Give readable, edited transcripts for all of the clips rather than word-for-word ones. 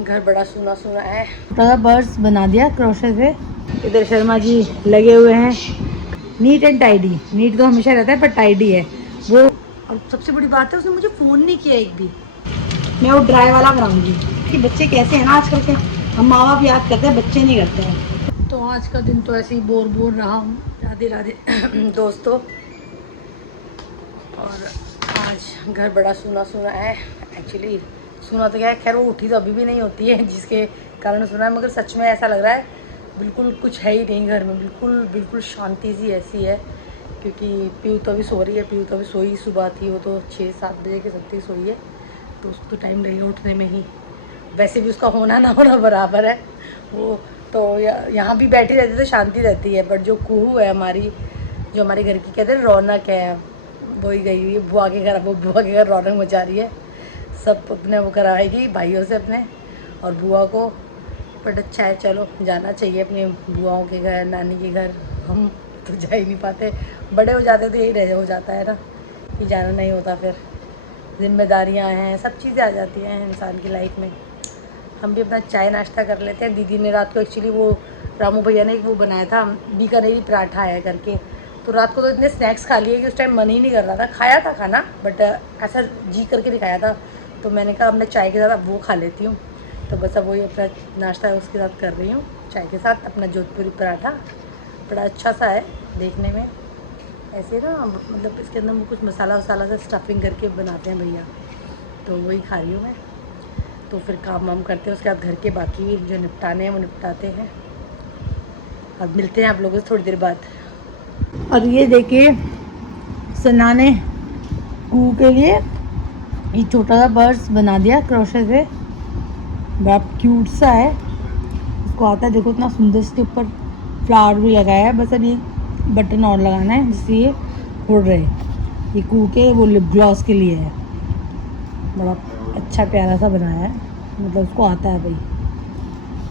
घर बड़ा सुना सुना है। थोड़ा पर्स बना दिया क्रोशे से। इधर शर्मा जी लगे हुए हैं। नीट एंड टाइडी, नीट तो हमेशा रहता है पर टाइडी है वो। और सबसे बड़ी बात है उसने मुझे फ़ोन नहीं किया एक भी। मैं वो ड्राई वाला कराऊंगी कि बच्चे कैसे हैं ना आजकल के, हम माँ बाप याद करते हैं, बच्चे नहीं करते हैं। तो आज का दिन तो ऐसे ही बोर बोर रहा हूँ। राधे राधे दोस्तों। और आज घर बड़ा सुना सुना है। एक्चुअली सुना तो क्या है, खैर वो उठी तो अभी भी नहीं होती है जिसके कारण सुना है, मगर सच में ऐसा लग रहा है बिल्कुल कुछ है ही नहीं घर में। बिल्कुल बिल्कुल शांति सी ऐसी है, क्योंकि पीयू तो अभी सो रही है। पीयू तो अभी सोई, सुबह थी वो तो 6-7 बजे के सकती सोई है, तो उसको तो टाइम लगेगा उठने में ही। वैसे भी उसका होना ना होना बराबर है। वो तो यहाँ भी बैठी रहती तो शांति रहती है, बट जो कुहू है हमारी, जो हमारे घर की कहते हैं रौनक है, वही गई हुई है बुआ के घर। वो बुआ के घर रौनक मचा रही है, सब अपने वो कराएगी भाइयों से अपने और बुआ को। बट अच्छा है, चलो जाना चाहिए अपने बुआओं के घर, नानी के घर। हम तो जा ही नहीं पाते, बड़े हो जाते तो यही रह हो जाता है ना कि जाना नहीं होता, फिर जिम्मेदारियां हैं, सब चीज़ें आ जाती हैं इंसान की लाइफ में। हम भी अपना चाय नाश्ता कर लेते हैं। दीदी ने रात को एक्चुअली वो रामू भैया ने एक वो बनाया था, बीकानेरी पराठा है करके, तो रात को तो इतने स्नैक्स खा लिए कि उस टाइम मन ही नहीं कर रहा था। खाया था खाना, बट ऐसा जी करके नहीं खाया था, तो मैंने कहा अपने चाय के साथ अब वो खा लेती हूँ। तो बस अब वही अपना नाश्ता उसके साथ कर रही हूँ, चाय के साथ अपना जोधपुरी पराठा। बड़ा अच्छा सा है देखने में, ऐसे ना मतलब इसके अंदर वो कुछ मसाला वसाला से स्टफिंग करके बनाते हैं भैया, तो वही खा रही हूँ मैं। तो फिर काम वाम करते हैं, उसके बाद घर के बाकी जो निपटाने हैं वो निपटाते हैं। अब मिलते हैं आप लोगों से थोड़ी देर बाद। और ये देखिए सन्ना ने कुहू के लिए ये छोटा सा पर्स बना दिया क्रोशे से, बड़ा क्यूट सा है। उसको आता है, देखो इतना सुंदर, इसके ऊपर फ्लावर भी लगाया है। बस अब ये बटन और लगाना है जिससे ये उड़ रहे। ये कुहू के वो लिप ग्लॉस के लिए है, बड़ा अच्छा प्यारा सा बनाया है, मतलब उसको आता है भाई।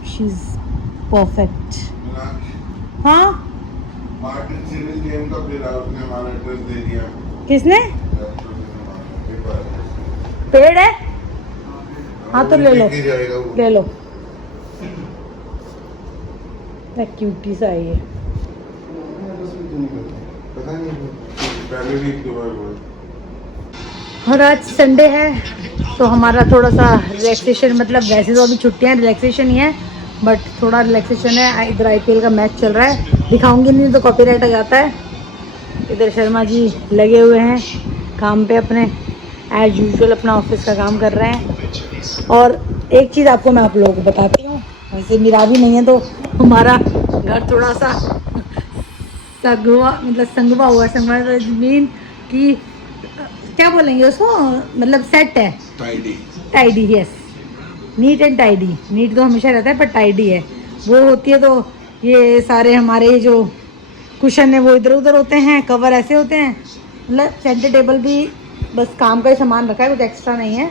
She is perfect. हाँ मार्टिन सिविल गेम का फिर उसने हमारा एड्रेस दे दिया। किसने? पेड़ है, हाँ तो ले लो ले लो। क्यूटी सा है ये। पता नहीं पहले भी एक दो बार हुआ। और आज संडे है तो हमारा थोड़ा सा रिलैक्सेशन, मतलब वैसे तो अभी छुट्टियां रिलैक्सेशन ही है, बट थोड़ा रिलैक्सेशन है। इधर IPL का मैच चल रहा है, दिखाऊंगी नहीं तो कॉपीराइट आ जाता है। इधर शर्मा जी लगे हुए हैं काम पे अपने, एज यूजुअल अपना ऑफिस का काम कर रहे हैं। और एक चीज़ आपको मैं आप लोगों को बताती हूँ, वैसे मेरा भी नहीं है तो हमारा घर थोड़ा सा सगवा, मतलब संगवा हुआ, संगवा मीन कि क्या बोलेंगे उसको, मतलब सेट है, tidy. Tidy, yes, neat and tidy. Neat तो हमेशा रहता है पर टाइडी है वो होती है। तो ये सारे हमारे जो कुशन है वो इधर उधर होते हैं, कवर ऐसे होते हैं, मतलब सेंटर टेबल भी बस काम का ही सामान रखा है, कुछ एक्स्ट्रा नहीं है।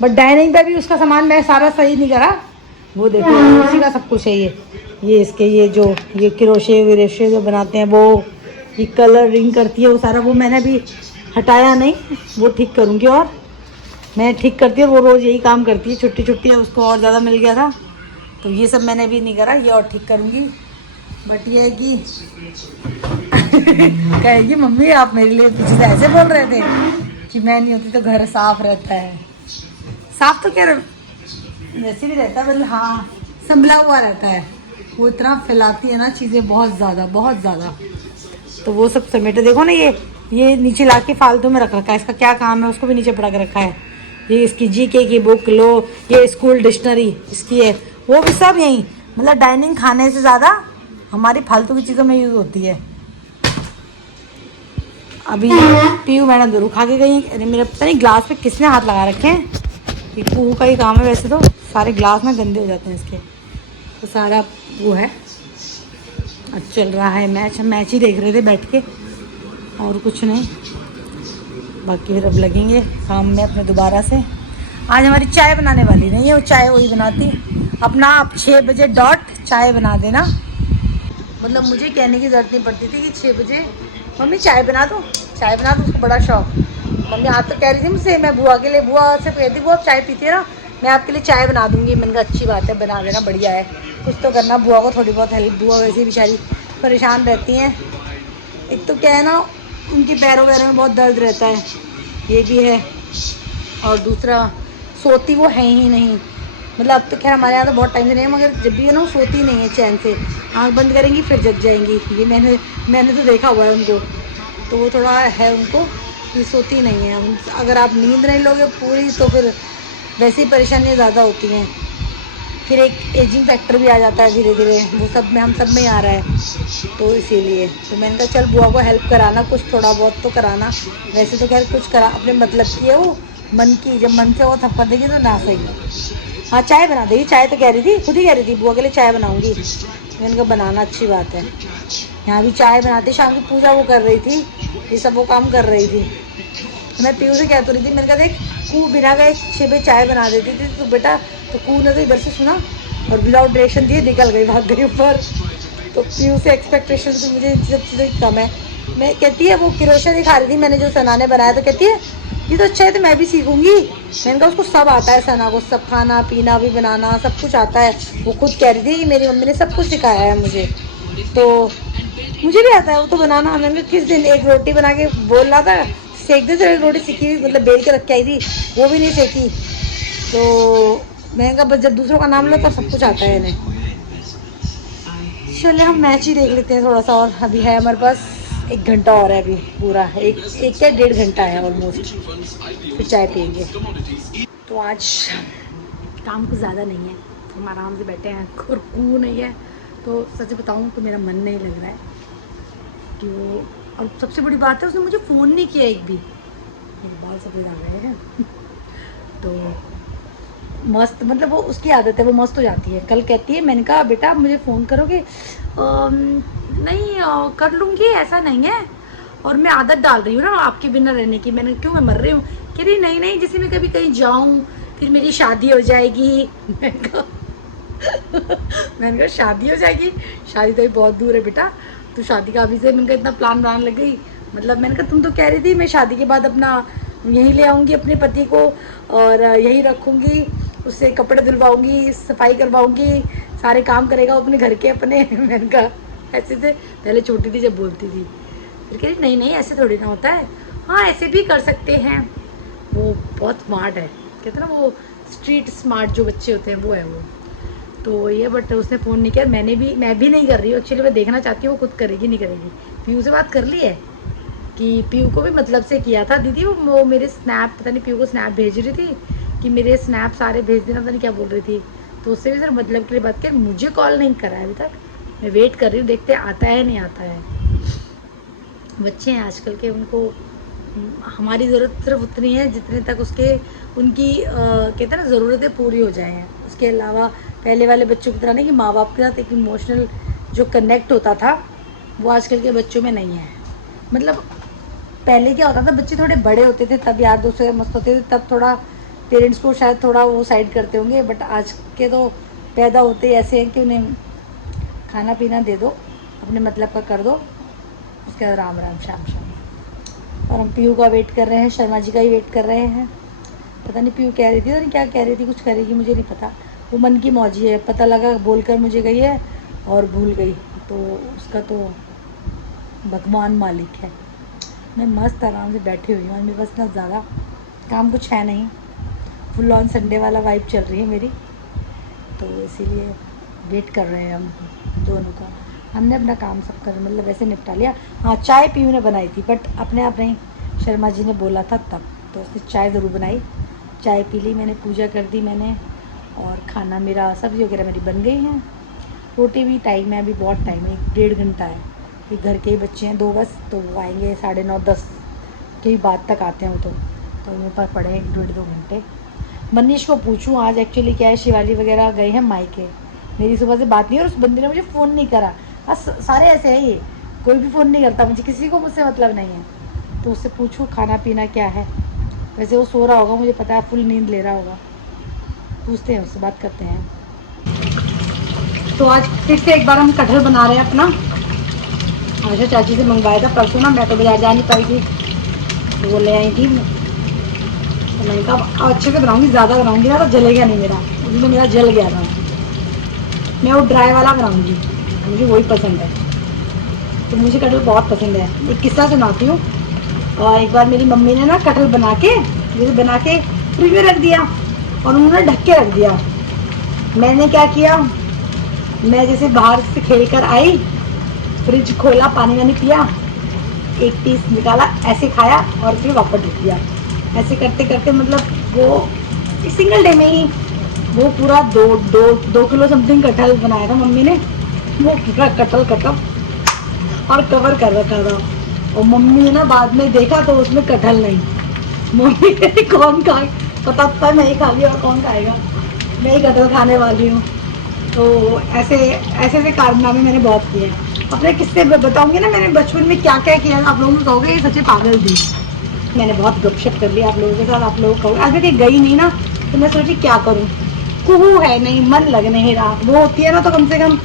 बट डाइनिंग पे भी उसका सामान मैं सारा सही नहीं करा, वो देखो उसी का सब कुछ है। ये इसके ये जो ये क्रोशे विरोशे जो बनाते हैं वो, ये कलर रिंग करती है वो सारा, वो मैंने भी हटाया नहीं, वो ठीक करूँगी। और मैं ठीक करती हूँ, वो रोज़ यही काम करती है, छुट्टी छुट्टी है उसको और ज़्यादा मिल गया था, तो ये सब मैंने भी नहीं करा, ये और ठीक करूँगी। बट ये है कि कहेगी मम्मी आप मेरे लिए पीछे से ऐसे बोल रहे थे कि मैं नहीं होती तो घर साफ रहता है। साफ तो क्या वैसे भी रहता है, मतलब हाँ संभला हुआ रहता है। वो इतना फैलाती है ना चीज़ें, बहुत ज़्यादा, तो वो सब समेटे। देखो ना ये नीचे ला के फालतू में रख रखा है, इसका क्या काम है उसको भी नीचे पड़ा के रखा है। ये इसकी GK की बुक लो, ये स्कूल डिक्शनरी इसकी है, वो भी सब यहीं, मतलब डाइनिंग खाने से ज़्यादा हमारी फालतू की चीज़ों में यूज़ होती है। अभी पीयू मैडम जरूर खा के गई। अरे मेरा पता नहीं ग्लास पे किसने हाथ लगा रखे हैं, ये कुहू का ही काम है वैसे तो, सारे ग्लास में गंदे हो जाते हैं इसके, तो सारा वो है। अब चल रहा है मैच, हम मैच ही देख रहे थे बैठ के और कुछ नहीं। बाकी फिर अब लगेंगे काम में अपने दोबारा से। आज हमारी चाय बनाने वाली नहीं है, वो चाय वही बनाती अपना। आप 6 बजे डॉट चाय बना देना, मतलब मुझे कहने की ज़रूरत नहीं पड़ती थी कि 6 बजे मम्मी चाय बना दो, चाय बना दो। उसको बड़ा शौक, मम्मी आज तो कह रही थी मुझसे, मैं बुआ के लिए, बुआ से कहती बुआ आप चाय पीती है ना, मैं आपके लिए चाय बना दूँगी। मैंने कहा अच्छी बात है, बना देना, बढ़िया है, कुछ तो करना। बुआ को थोड़ी बहुत हेल्प, बुआ वैसे ही बेचारी परेशान रहती हैं। एक तो क्या है ना, उनकी पैरों वैरों में बहुत दर्द रहता है, ये भी है। और दूसरा, सोती वो है ही नहीं। मतलब अब तो खैर हमारे यहाँ तो बहुत टाइम से नहीं है, मगर जब भी है ना वो सोती नहीं है चैन से। आँख बंद करेंगी फिर जग जाएंगी। ये मैंने तो देखा हुआ है उनको। तो वो थोड़ा है उनको कि सोती नहीं है। अगर आप नींद नहीं लोगे पूरी तो फिर वैसी परेशानियाँ ज़्यादा होती हैं। फिर एक एजिंग फैक्टर भी आ जाता है धीरे धीरे, वो सब में, हम सब में आ रहा है। तो इसीलिए तो मैंने कहा चल बुआ को हेल्प कराना, कुछ थोड़ा बहुत तो कराना। वैसे तो खैर कुछ करा, अपने मतलब की है वो, मन की। जब मन से वो थप्पड़ देगी तो ना सही। हाँ चाय बना देगी, चाय तो कह रही थी, खुद ही कह रही थी बुआ के लिए चाय बनाऊंगी। मैंने कहा बनाना, अच्छी बात है। यहाँ भी चाय बनाती, शाम की पूजा वो कर रही थी, ये सब वो काम कर रही थी। मैं पीयू से कह तो रही थी, मैंने कहा देख कू बिना गए 6 बजे चाय बना देती थी तो बेटा, तो कू ने तो इधर से सुना और विदाउट डायरेक्शन दिए निकल गई, भाग गई ऊपर। तो पीयू से एक्सपेक्टेशन तो मुझे इन सब चीज़ें कम है। मैं कहती है वो किरोशा दिखा रही थी मैंने जो सना ने बनाया, तो कहती है ये तो अच्छा है, तो मैं भी सीखूंगी। मैंने कहा उसको सब आता है, सना को सब खाना पीना भी बनाना सब कुछ आता है। वो खुद कह रही थी कि मेरी मम्मी ने सब कुछ सिखाया है मुझे, तो मुझे भी आता है वो तो बनाना। मैंने किस दिन एक रोटी बना के बोल रहा था सेक दे, तो एक रोटी सीखी, मतलब बेल के रख के आई थी, वो भी नहीं सेकी। तो मैंने कहा बस जब दूसरों का नाम लो तो सब कुछ आता है इन्हें। चलिए हम मैच ही देख लेते हैं थोड़ा सा और। अभी है हमारे पास 1 घंटा और है, अभी पूरा एक क्या 1.5 घंटा है ऑलमोस्ट, फिर चाय पियेंगे। तो आज काम कुछ ज़्यादा नहीं है, हम आराम से बैठे हैं, खुरकू नहीं है। तो सच बताऊं तो मेरा मन नहीं लग रहा है कि वो, और सबसे बड़ी बात है उसने मुझे फ़ोन नहीं किया एक भी। मेरे बाल सफ़ेद आ गए हैं तो मस्त, मतलब वो उसकी आदत है, वो मस्त हो जाती है। कल कहती है, मैंने कहा बेटा मुझे फ़ोन करोगे? नहीं कर लूँगी, ऐसा नहीं है, और मैं आदत डाल रही हूँ ना आपके बिना रहने की। मैंने क्यों, मैं मर रही हूँ? कह रही नहीं नहीं, जैसे मैं कभी कहीं जाऊँ फिर मेरी शादी हो जाएगी। मैंने कहा शादी हो जाएगी? शादी तो बहुत दूर है बेटा, तो शादी का अभी से मैंने कहा इतना प्लान बनाने लग गई। मतलब मैंने कहा तुम तो कह रही थी मैं शादी के बाद अपना यहीं ले आऊँगी अपने पति को और यहीं रखूँगी, उससे कपड़े धुलवाऊँगी, सफाई करवाऊँगी, सारे काम करेगा अपने घर के अपने। मैंने कहा ऐसे से पहले छोटी थी जब बोलती थी, फिर कह रही नहीं नहीं ऐसे थोड़ी ना होता है, हाँ ऐसे भी कर सकते हैं। वो बहुत स्मार्ट है, कहते हैं ना वो स्ट्रीट स्मार्ट जो बच्चे होते हैं वो है वो। तो ये बट उसने फ़ोन नहीं किया, मैं भी नहीं कर रही हूँ एक्चुअली। मैं देखना चाहती हूँ वो खुद करेगी नहीं करेगी। पीयू से बात कर ली है कि पीयू को भी मतलब से किया था दीदी, वो मेरे स्नैप, पता नहीं पीयू को स्नैप भेज रही थी कि मेरे स्नैप सारे भेज देना, पता नहीं क्या बोल रही थी। तो उससे भी सर मतलब के लिए बात कर, मुझे कॉल नहीं करा है अभी तक। मैं वेट कर रही हूँ, देखते आता है नहीं आता है। बच्चे हैं आजकल के, उनको हमारी ज़रूरत सिर्फ उतनी है जितने तक उनकी कहते हैं ना ज़रूरतें पूरी हो जाएँ। उसके अलावा पहले वाले बच्चों की तरह नहीं कि माँ बाप के साथ एक इमोशनल जो कनेक्ट होता था वो आजकल के बच्चों में नहीं है। मतलब पहले क्या होता था, बच्चे थोड़े बड़े होते थे तब यार दोस्तों से मस्त होते थे, तब थोड़ा पेरेंट्स को शायद थोड़ा वो साइड करते होंगे। बट आज के तो पैदा होते ही ऐसे हैं कि उन्हें खाना पीना दे दो, अपने मतलब का कर दो, उसके बाद राम राम शाम शाम। और हम पीयू का वेट कर रहे हैं, शर्मा जी का ही वेट कर रहे हैं। पता नहीं पीयू कह रही थी, नहीं क्या कह रही थी, कुछ करेगी मुझे नहीं पता। वो मन की मौजी है, पता लगा बोलकर मुझे गई है और भूल गई, तो उसका तो भगवान मालिक है। मैं मस्त आराम से बैठी हुई हूँ, मेरे पास इतना ज़्यादा काम कुछ है नहीं, फुल ऑन संडे वाला वाइब चल रही है मेरी, तो इसीलिए वेट कर रहे हैं हम दोनों का। हमने अपना काम सब कर मतलब वैसे निपटा लिया। हाँ चाय पीयू ने बनाई थी, बट अपने आप नहीं, शर्मा जी ने बोला था तब, तो उसने चाय ज़रूर बनाई, चाय पी ली मैंने, पूजा कर दी मैंने, और खाना मेरा सब्ज़ी वगैरह मेरी बन गई हैं। रोटी भी टाइम है, अभी बहुत टाइम है, 1.5 घंटा है। ये घर के ही बच्चे हैं 2 बस, तो वो आएंगे 9:30-10 के बाद तक आते हैं वो, तो मेरे पास पड़े हैं 1.5-2 घंटे। मनीष को पूछूं आज एक्चुअली क्या है, शिवाली वगैरह गए हैं मायके, मेरी सुबह से बात नहीं, और उस बंदे ने मुझे फ़ोन नहीं करा। हाँ सारे ऐसे हैं, ये कोई भी फ़ोन नहीं करता मुझे, किसी को मुझसे मतलब नहीं है। तो उससे पूछूं खाना पीना क्या है, वैसे वो सो रहा होगा मुझे पता है, फुल नींद ले रहा होगा, पूछते हैं उससे, बात करते हैं। तो आज फिर से एक बार हम कटहल बना रहे हैं अपना। अच्छा चाची से मंगवाया था परसों ना, मैं तो बाजार जा नहीं पाई थी, तो वो ले आई थी। तो मैंने कहा अब अच्छे से बनाऊंगी, ज़्यादा बनाऊंगी ना तो जलेगा नहीं मेरा, उसमें मेरा जल गया था। मैं वो ड्राई वाला बनाऊंगी, मुझे वही पसंद है। तो मुझे कटहल बहुत पसंद है। एक किस्सा सुनाती हूँ। और एक बार मेरी मम्मी ने ना कटहल बना के, जैसे बना के फ्रिज में रख दिया और उन्होंने ढक के रख दिया। मैंने क्या किया, मैं जैसे बाहर से खेल कर आई, फ्रिज खोला, पानी वानी पिया, एक पीस निकाला, ऐसे खाया और फिर वापस ढक दिया। ऐसे करते करते मतलब वो सिंगल डे में ही वो पूरा 2 किलो समथिंग कटहल बनाया था मम्मी ने। वो पूरा कटहल कटहल और कवर कर रखा था। और मम्मी ने ना बाद में देखा तो उसमें कटहल नहीं। मम्मी कहती कौन खाए, पता था मैं ही खा लिया और कौन खाएगा, मैं ही कटहल खाने वाली हूँ। तो ऐसे ऐसे ऐसे कारनामे मैंने बहुत किए हैं। अपने किस्से बताऊंगी ना, मैंने बचपन में क्या क्या किया, आप लोगों को कहोगे ये सच्ची पागल थी। मैंने बहुत गपशप कर लिया आप लोगों के साथ, आप लोग कहोगे आज मैं कहीं गई नहीं ना, तो मैं सोची क्या करूँ, कुहू है नहीं, मन लग नहीं रहा, वो होती है ना तो कम से कम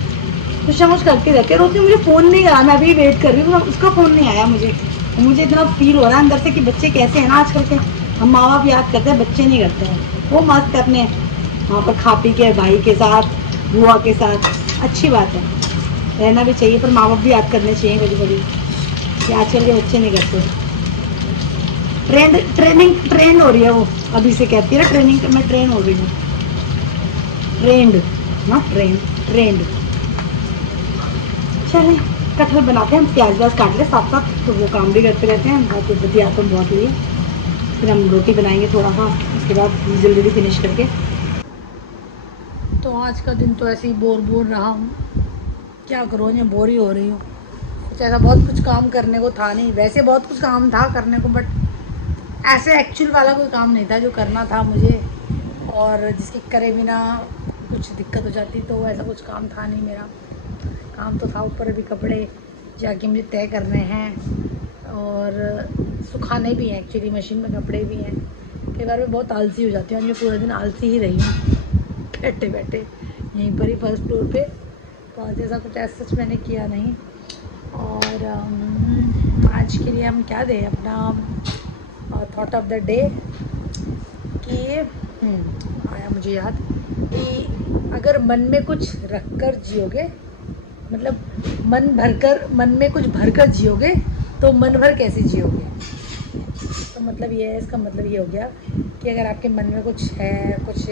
कुछ ना कुछ करती रहती है। और उसने मुझे फ़ोन नहीं करा, मैं अभी वेट कर रही हूँ, उसका फ़ोन नहीं आया मुझे। मुझे इतना फील हो रहा है अंदर से कि बच्चे कैसे हैं ना आजकल के, हम माँ बाप याद करते हैं, बच्चे नहीं करते हैं। वो मस्त है अपने वहाँ पर खा पी के भाई के साथ, बुआ के साथ, अच्छी बात है, रहना भी चाहिए, पर माँ बाप भी याद करने चाहिए कभी कभी, कि आजकल के बच्चे नहीं करते। ट्रेंड हो रही है वो, अभी से कहती है ना ट्रेनिंग, मैं ट्रेन हो रही हूँ, ट्रेंड ना ट्रेंड। चलें कटहल बनाते हैं हम, प्याज व्याज काट ले साथ साथ, तो वो काम भी करते रहते हैं, बहुत बतिया तो बहुत हुई है। फिर हम रोटी बनाएंगे थोड़ा सा, उसके बाद जल्दी जल्दी फिनिश करके। तो आज का दिन तो ऐसे ही बोर रहा हूँ, क्या करूँ, मैं बोर ही हो रही हूँ। कुछ ऐसा बहुत कुछ काम करने को था नहीं, वैसे बहुत कुछ काम था करने को, बट ऐसे एक्चुअल वाला कोई काम नहीं था जो करना था मुझे, और जिसके करे बिना कुछ दिक्कत हो जाती, तो ऐसा कुछ काम था नहीं मेरा। काम तो था, ऊपर अभी कपड़े जाके मुझे तय करने हैं और सुखाने भी हैं, एक्चुअली मशीन में कपड़े भी हैं। कई बार मैं बहुत आलसी हो जाती हूँ, मैं पूरा दिन आलसी ही रही हूँ बैठे बैठे यहीं पर ही फर्स्ट फ्लोर पे। तो आज ऐसा कुछ ऐसा सच मैंने किया नहीं। और आज के लिए हम क्या दें अपना थॉट ऑफ द डे, कि आया मुझे याद कि अगर मन में कुछ रख कर जियोगे, मतलब मन में कुछ भरकर जियोगे तो मन भर कैसे जियोगे। तो मतलब ये है, इसका मतलब ये हो गया कि अगर आपके मन में कुछ है, कुछ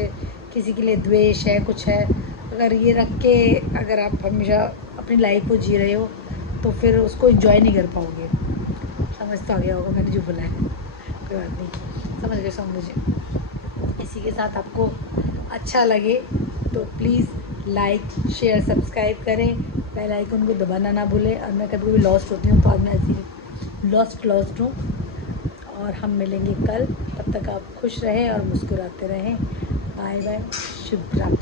किसी के लिए द्वेष है, कुछ है, अगर ये रख के अगर आप हमेशा अपनी लाइफ को जी रहे हो तो फिर उसको एंजॉय नहीं कर पाओगे। समझ तो आ गया होगा मैंने जो बोला है, कोई बात नहीं, समझ गए समझे। इसी के साथ आपको अच्छा लगे तो प्लीज़ लाइक शेयर सब्सक्राइब करें, बेल आइकन को दबाना ना भूलें। और मैं कभी कभी लॉस्ट होती हूँ तो आज मैं ऐसी लॉस्ट हूँ। और हम मिलेंगे कल, तब तक आप खुश रहें और मुस्कुराते रहें। बाय बाय, शुभ रात्रि।